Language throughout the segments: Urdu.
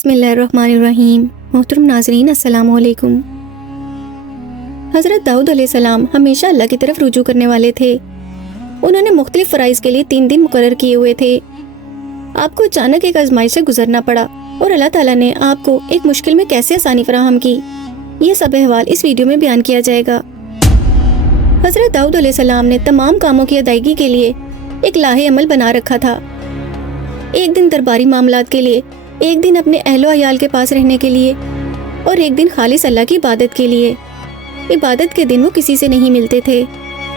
بسم اللہ الرحمن الرحیم۔ محترم ناظرین السلام علیکم۔ حضرت داؤد علیہ السلام ہمیشہ اللہ کی طرف رجوع کرنے والے تھے۔ انہوں نے مختلف فرائض کے لیے 3 دن مقرر کیے ہوئے تھے۔ آپ کو اچانک ایک آزمائش سے گزرنا پڑا اور اللہ تعالیٰ نے آپ کو ایک مشکل میں کیسے آسانی فراہم کی، یہ سب احوال اس ویڈیو میں بیان کیا جائے گا۔ حضرت داؤد علیہ السلام نے تمام کاموں کی ادائیگی کے لیے ایک لاہ عمل بنا رکھا تھا۔ ایک دن درباری معاملات کے لیے، ایک دن اپنے اہل و عیال کے پاس رہنے کے لیے، اور ایک دن خالص اللہ کی عبادت کے لیے۔ عبادت کے دن وہ کسی سے نہیں ملتے تھے۔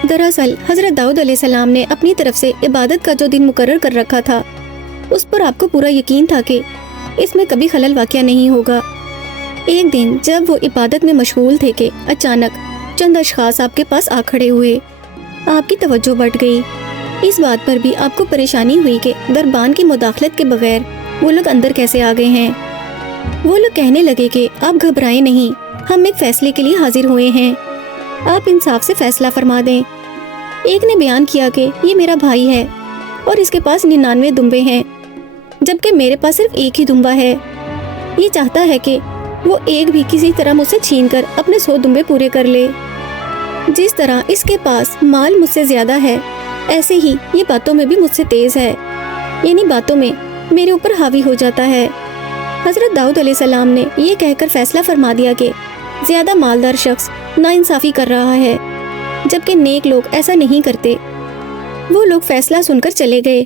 دراصل حضرت داؤد علیہ السلام نے اپنی طرف سے عبادت کا جو دن مقرر کر رکھا تھا، اس پر آپ کو پورا یقین تھا کہ اس میں کبھی خلل واقع نہیں ہوگا۔ ایک دن جب وہ عبادت میں مشغول تھے کہ اچانک چند اشخاص آپ کے پاس آ کھڑے ہوئے۔ آپ کی توجہ بڑھ گئی۔ اس بات پر بھی آپ کو پریشانی ہوئی کہ دربان کی مداخلت کے بغیر وہ لوگ اندر کیسے آ گئے ہیں۔ وہ لوگ کہنے لگے کہ آپ گھبرائیں نہیں، ہم ایک فیصلے کے لیے حاضر ہوئے ہیں، آپ انصاف سے فیصلہ فرما دیں۔ ایک نے بیان کیا کہ یہ میرا بھائی ہے اور اس کے پاس 99 دمبے ہیں، جبکہ میرے پاس صرف ایک ہی دمبا ہے۔ یہ چاہتا ہے کہ وہ ایک بھی کسی طرح مجھ سے چھین کر اپنے 100 دمبے پورے کر لے۔ جس طرح اس کے پاس مال مجھ سے زیادہ ہے، ایسے ہی یہ باتوں میں بھی مجھ سے تیز ہے، یعنی باتوں میں میرے اوپر حاوی ہو جاتا ہے۔ حضرت داؤد علیہ السلام نے یہ کہہ کر فیصلہ فرما دیا کہ زیادہ مالدار شخص ناانصافی کر رہا ہے، جبکہ نیک لوگ ایسا نہیں کرتے۔ وہ لوگ فیصلہ سن کر چلے گئے۔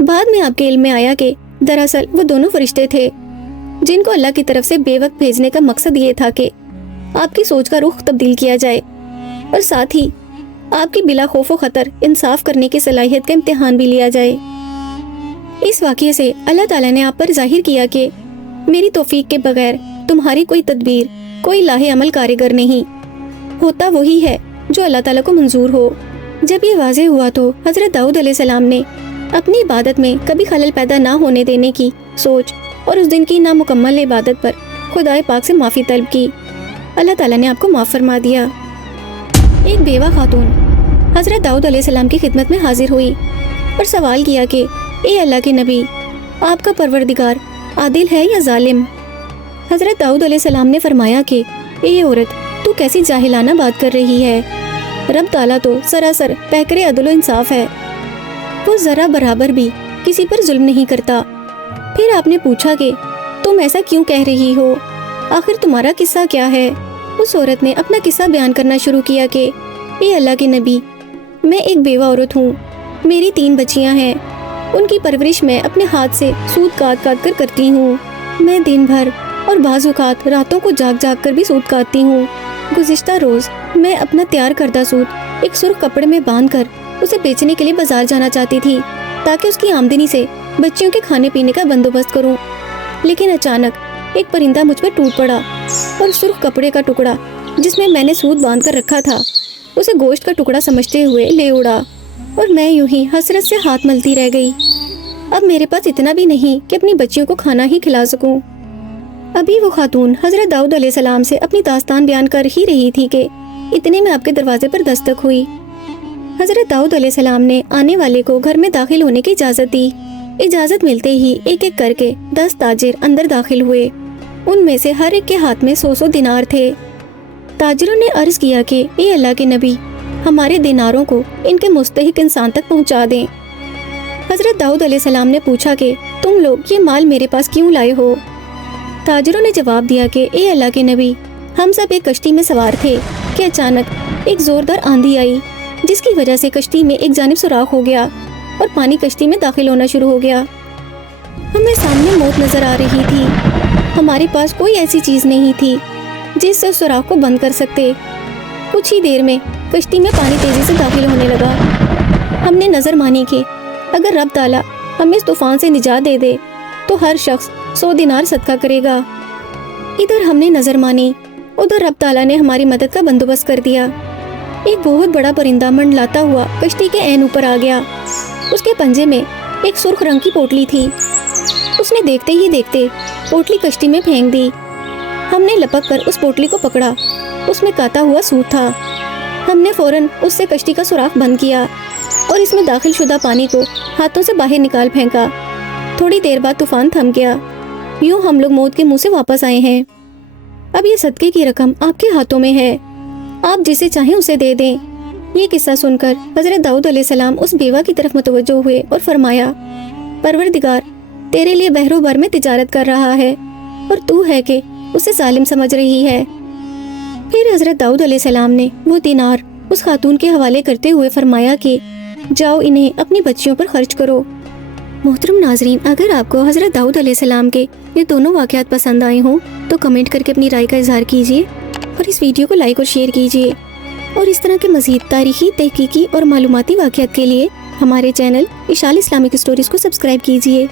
بعد میں آپ کے علم میں آیا کہ دراصل وہ دونوں فرشتے تھے جن کو اللہ کی طرف سے بے وقت بھیجنے کا مقصد یہ تھا کہ آپ کی سوچ کا رخ تبدیل کیا جائے اور ساتھ ہی آپ کی بلا خوف و خطر انصاف کرنے کی صلاحیت کا امتحان بھی لیا جائے۔ اس واقعے سے اللہ تعالیٰ نے آپ پر ظاہر کیا کہ میری توفیق کے بغیر تمہاری کوئی تدبیر، کوئی لاہ عمل کارگر نہیں، ہوتا وہی ہے جو اللہ تعالیٰ کو منظور ہو۔ جب یہ واضح ہوا تو حضرت داؤد علیہ السلام نے اپنی عبادت میں کبھی خلل پیدا نہ ہونے دینے کی سوچ اور اس دن کی نامکمل عبادت پر خدائے پاک سے معافی طلب کی۔ اللہ تعالیٰ نے آپ کو معاف فرما دیا۔ ایک بیوہ خاتون حضرت داؤد علیہ السلام کی خدمت میں حاضر ہوئی اور سوال کیا کہ اے اللہ کے نبی، آپ کا پروردگار عادل ہے یا ظالم؟ حضرت داؤد علیہ السلام نے فرمایا کہ اے عورت، تو کیسی جاہلانہ بات کر رہی ہے، رب تعالیٰ تو سراسر پیکر عدل و انصاف ہے، وہ ذرا برابر بھی کسی پر ظلم نہیں کرتا۔ پھر آپ نے پوچھا کہ تم ایسا کیوں کہہ رہی ہو، آخر تمہارا قصہ کیا ہے؟ اس عورت نے اپنا قصہ بیان کرنا شروع کیا کہ اے اللہ کے نبی، میں ایک بیوہ عورت ہوں، میری 3 بچیاں ہیں، ان کی پرورش میں اپنے ہاتھ سے سود کاٹ کاٹ کر کرتی ہوں۔ میں دن بھر اور بعض اوقات راتوں کو جاگ جاگ کر بھی سود کاٹتی ہوں۔ گزشتہ روز میں اپنا تیار کردہ سود ایک سرخ کپڑے میں باندھ کر اسے بیچنے کے لیے بازار جانا چاہتی تھی تاکہ اس کی آمدنی سے بچیوں کے کھانے پینے کا بندوبست کروں، لیکن اچانک ایک پرندہ مجھ پر ٹوٹ پڑا اور سرخ کپڑے کا ٹکڑا جس میں نے سود باندھ کر رکھا تھا اسے گوشت کا ٹکڑا سمجھتے ہوئے لے اڑا، اور میں یوں ہی حسرت سے ہاتھ ملتی رہ گئی۔ اب میرے پاس اتنا بھی نہیں کہ اپنی بچیوں کو کھانا ہی کھلا سکوں۔ ابھی وہ خاتون حضرت داؤد علیہ السلام سے اپنی داستان بیان کر ہی رہی تھی کہ اتنے میں آپ کے دروازے پر دستک ہوئی۔ حضرت داؤد علیہ السلام نے آنے والے کو گھر میں داخل ہونے کی اجازت دی۔ اجازت ملتے ہی ایک ایک کر کے 10 تاجر اندر داخل ہوئے۔ ان میں سے ہر ایک کے ہاتھ میں 100 دینار تھے۔ تاجروں نے عرض کیا کہ اے اللہ کے نبی، ہمارے دیناروں کو ان کے مستحق انسان تک پہنچا دیں۔ حضرت داؤد علیہ السلام نے پوچھا کہ تم لوگ یہ مال میرے پاس کیوں لائے ہو؟ تاجروں نے جواب دیا کہ اے اللہ کے نبی، ہم سب ایک کشتی میں سوار تھے کہ اچانک ایک زوردار آندھی آئی جس کی وجہ سے کشتی میں ایک جانب سوراخ ہو گیا اور پانی کشتی میں داخل ہونا شروع ہو گیا۔ ہمیں سامنے موت نظر آ رہی تھی، ہمارے پاس کوئی ایسی چیز نہیں تھی جس سے اس سوراخ کو بند کر سکتے۔ کچھ ہی دیر میں کشتی میں پانی تیزی سے داخل ہونے لگا۔ ہم نے نظر مانی کہ اگر رب تعالیٰ ہمیں اس طوفان سے نجات دے دے تو ہر شخص 100 دینار صدقہ کرے گا۔ ادھر ہم نے نظر مانی، ادھر رب تعالیٰ نے ہماری مدد کا بندوبست کر دیا۔ ایک بہت بڑا پرندہ منڈلاتا ہوا کشتی کے عین اوپر آ گیا۔ اس کے پنجے میں ایک سرخ رنگ کی پوٹلی تھی۔ اس نے دیکھتے ہی دیکھتے پوٹلی کشتی میں پھینک دی۔ ہم نے لپک کر اس پوٹلی کو پکڑا، اس میں کاتا ہوا سود تھا۔ ہم نے فوراً اس سے کشتی کا سوراخ بند کیا اور اس میں داخل شدہ پانی کو ہاتھوں سے باہر نکال پھینکا۔ تھوڑی دیر بعد طوفان تھم گیا۔ یوں ہم لوگ موت کے منہ سے واپس آئے ہیں۔ اب یہ صدقے کی رقم آپ کے ہاتھوں میں ہے، آپ جسے چاہیں اسے دے دیں۔ یہ قصہ سن کر حضرت داؤد علیہ السلام اس بیوہ کی طرف متوجہ ہوئے اور فرمایا، پروردگار تیرے لیے بحر و بر میں تجارت کر رہا ہے اور تو ہے کہ اسے ظالم سمجھ رہی ہے۔ پھر حضرت داؤد علیہ السلام نے وہ دینار اس خاتون کے حوالے کرتے ہوئے فرمایا کہ جاؤ انہیں اپنی بچیوں پر خرچ کرو۔ محترم ناظرین، اگر آپ کو حضرت داؤد علیہ السلام کے یہ دونوں واقعات پسند آئے ہوں تو کمنٹ کر کے اپنی رائے کا اظہار کیجیے اور اس ویڈیو کو لائک اور شیئر کیجیے، اور اس طرح کے مزید تاریخی، تحقیقی اور معلوماتی واقعات کے لیے ہمارے چینل اشال اسلامک اسٹوریز کو سبسکرائب کیجیے۔